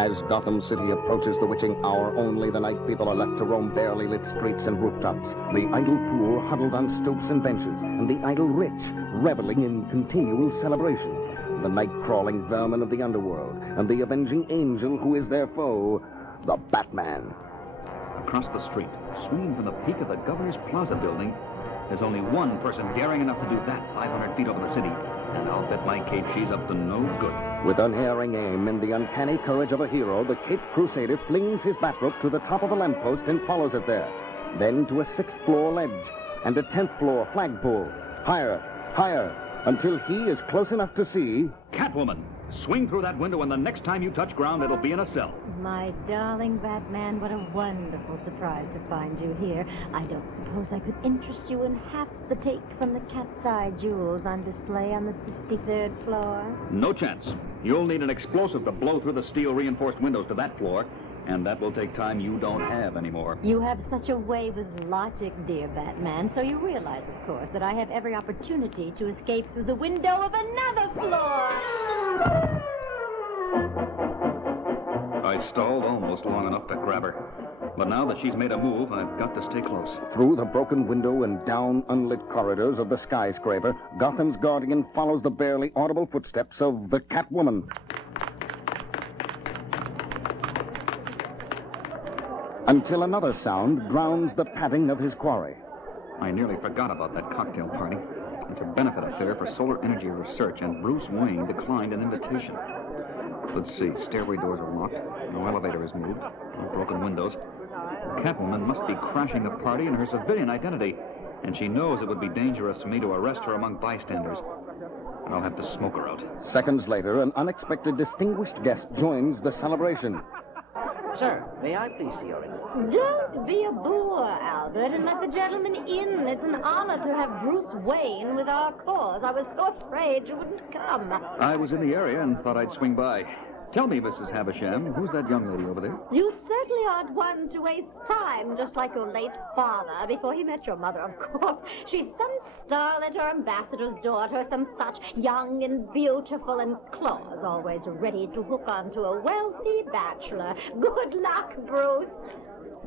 As Gotham City approaches the witching hour, only the night people are left to roam barely lit streets and rooftops. The idle poor huddled on stoops and benches, and the idle rich reveling in continual celebration. The night-crawling vermin of the underworld, and the avenging angel who is their foe, the Batman. Across the street, swinging from the peak of the Governor's Plaza building, there's only one person daring enough to do that 500 feet over the city. And I'll bet my cape she's up to no good. With unerring aim and the uncanny courage of a hero, the Caped Crusader flings his batrope to the top of a lamppost and follows it there. Then to a 6th-floor ledge and a 10th-floor flagpole. Higher, higher, until he is close enough to see... Catwoman! Swing through that window, and the next time you touch ground, it'll be in a cell. My darling Batman, what a wonderful surprise to find you here. I don't suppose I could interest you in half the take from the cat's eye jewels on display on the 53rd floor. No chance. You'll need an explosive to blow through the steel-reinforced windows to that floor, and that will take time you don't have anymore. You have such a way with logic, dear Batman, so you realize, of course, that I have every opportunity to escape through the window of another floor. I stalled almost long enough to grab her. But now that she's made a move, I've got to stay close. Through the broken window and down unlit corridors of the skyscraper, Gotham's guardian follows the barely audible footsteps of the Catwoman. Until another sound drowns the padding of his quarry. I nearly forgot about that cocktail party. It's a benefit affair for solar energy research, and Bruce Wayne declined an invitation. Let's see, stairway doors are locked, no elevator is moved, no broken windows. Catwoman must be crashing the party in her civilian identity, and she knows it would be dangerous for me to arrest her among bystanders. I'll have to smoke her out. Seconds later, an unexpected distinguished guest joins the celebration. Sir, may I please see your ring? Don't be a boor, Albert, and let the gentleman in. It's an honor to have Bruce Wayne with our cause. I was so afraid you wouldn't come. I was in the area and thought I'd swing by. Tell me, Mrs. Havisham, who's that young lady over there? You certainly aren't one to waste time, just like your late father, before he met your mother, of course. She's some starlet or ambassador's daughter, some such, young and beautiful, and claws always ready to hook onto a wealthy bachelor. Good luck, Bruce.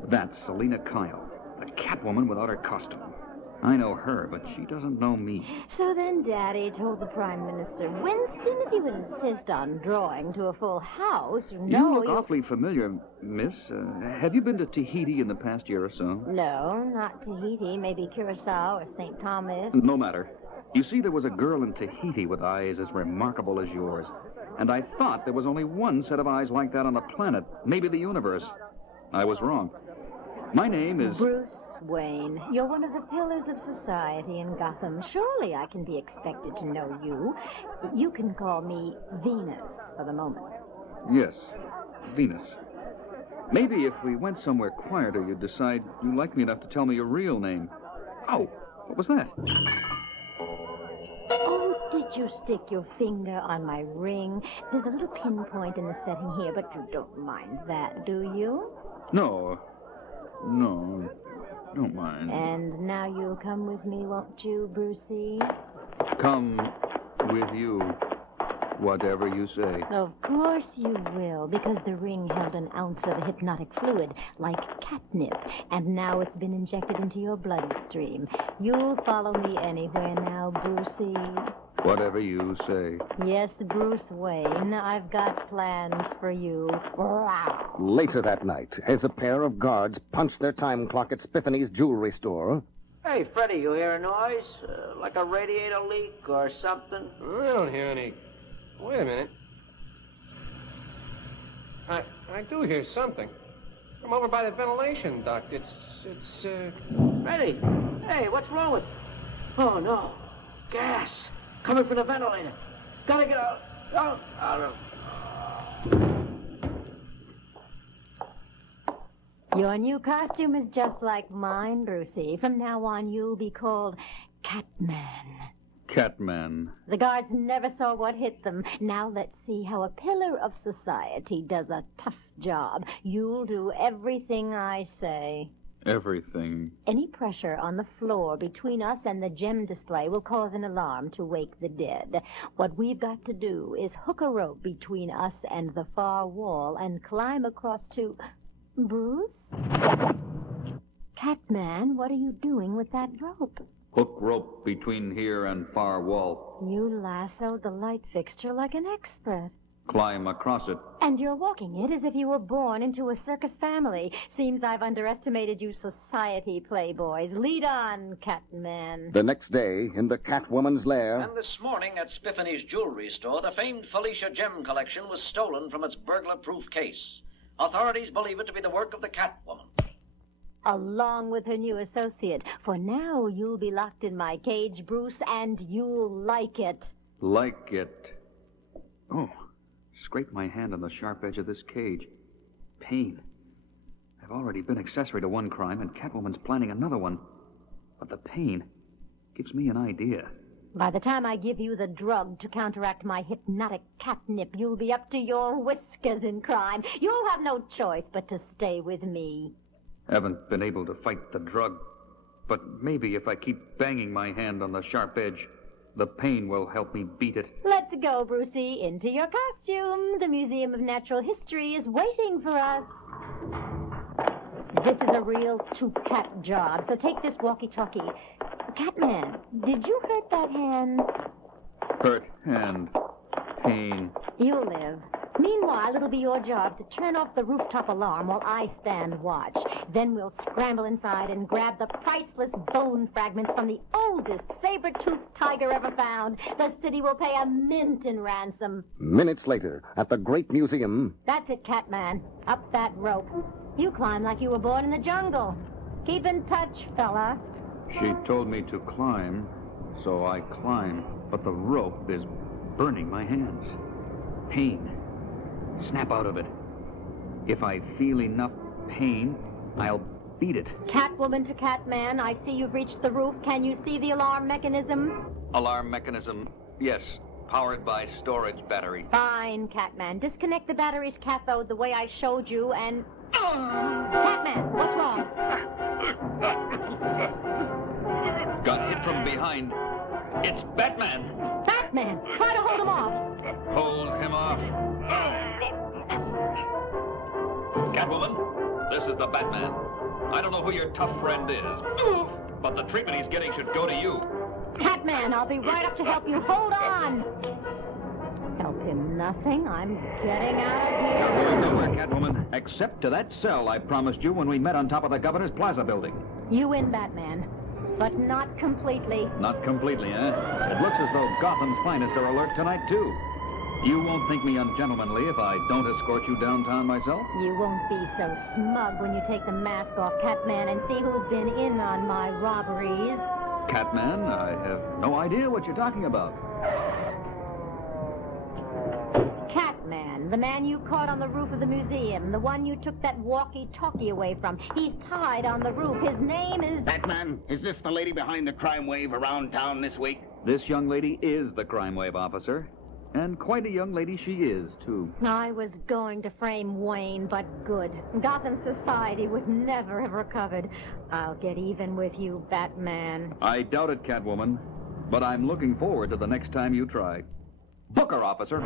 That's Selina Kyle, the Catwoman without her costume. I know her, but she doesn't know me. So then Daddy told the Prime Minister, Winston, if you insist on drawing to a full house, You look awfully familiar, miss. Have you been to Tahiti in the past year or so? No, not Tahiti. Maybe Curacao or St. Thomas. No matter. You see, there was a girl in Tahiti with eyes as remarkable as yours. And I thought there was only one set of eyes like that on the planet, maybe the universe. I was wrong. My name is... Bruce Wayne. You're one of the pillars of society in Gotham. Surely I can be expected to know you. You can call me Venus for the moment. Yes, Venus. Maybe if we went somewhere quieter, you'd decide you liked me enough to tell me your real name. Oh, what was that? Oh, did you stick your finger on my ring? There's a little pinpoint in the setting here, but you don't mind that, do you? No, don't mind. And now you'll come with me, won't you, Brucey? Come with you, whatever you say. Of course you will, because the ring held an ounce of a hypnotic fluid, like catnip, and now it's been injected into your bloodstream. You'll follow me anywhere now, Brucey. Whatever you say. Yes, Bruce Wayne, I've got plans for you. Later that night, as a pair of guards punch their time clock at Spiffany's jewelry store... Hey, Freddie, you hear a noise? Like a radiator leak or something? I don't hear any. Wait a minute. I do hear something. I'm over by the ventilation duct. It's Freddie, hey, what's wrong with... Oh, no. Gas. Coming from the ventilator. Gotta get out. Out. Your new costume is just like mine, Brucey. From now on, you'll be called Catman. Catman. The guards never saw what hit them. Now let's see how a pillar of society does a tough job. You'll do everything I say. Everything. Any pressure on the floor between us and the gem display will cause an alarm to wake the dead. What we've got to do is hook a rope between us and the far wall and climb across to... Bruce? Catman, what are you doing with that rope? Hook rope between here and far wall. You lassoed the light fixture like an expert. Climb across it. And you're walking it as if you were born into a circus family. Seems I've underestimated you society playboys. Lead on, Catman. The next day, in the Catwoman's lair... And this morning at Spiffany's jewelry store, the famed Felicia gem collection was stolen from its burglar-proof case. Authorities believe it to be the work of the Catwoman. Along with her new associate. For now, you'll be locked in my cage, Bruce, and you'll like it. Like it. Oh, scrape my hand on the sharp edge of this cage. Pain. I've already been accessory to one crime, and Catwoman's planning another one. But the pain gives me an idea. By the time I give you the drug to counteract my hypnotic catnip, you'll be up to your whiskers in crime. You'll have no choice but to stay with me. Haven't been able to fight the drug, but maybe if I keep banging my hand on the sharp edge, the pain will help me beat it. Let's go, Brucey, into your costume. The Museum of Natural History is waiting for us. This is a real two-cat job, so take this walkie-talkie. Catman, did you hurt that hand? Hurt hand. Pain. You'll live. Meanwhile, it'll be your job to turn off the rooftop alarm while I stand watch. Then we'll scramble inside and grab the priceless bone fragments from the oldest saber-toothed tiger ever found. The city will pay a mint in ransom. Minutes later, at the great museum... That's it, Catman. Up that rope. You climb like you were born in the jungle. Keep in touch, fella. She told me to climb, so I climb. But the rope is burning my hands. Pain. Snap out of it. If I feel enough pain, I'll beat it. Catwoman to Catman, I see you've reached the roof. Can you see the alarm mechanism? Alarm mechanism, yes. Powered by storage battery. Fine, Catman. Disconnect the battery's cathode the way I showed you and... Catman, what's wrong? Got hit from behind. It's Batman. Batman, try to hold him off. Hold him off. Catwoman, this is the Batman. I don't know who your tough friend is, but the treatment he's getting should go to you. Catman, I'll be right up to help you. Hold on. Help him nothing. I'm getting out of here. You're going nowhere, Catwoman, except to that cell I promised you when we met on top of the Governor's Plaza building. You win, Batman, but not completely. Not completely, eh? It looks as though Gotham's finest are alert tonight, too. You won't think me ungentlemanly if I don't escort you downtown myself? You won't be so smug when you take the mask off, Catman, and see who's been in on my robberies. Catman, I have no idea what you're talking about. Catman, the man you caught on the roof of the museum, the one you took that walkie-talkie away from. He's tied on the roof. His name is... Batman, is this the lady behind the crime wave around town this week? This young lady is the crime wave officer. And quite a young lady she is, too. I was going to frame Wayne, but good. Gotham society would never have recovered. I'll get even with you, Batman. I doubt it, Catwoman. But I'm looking forward to the next time you try. Book her, officer.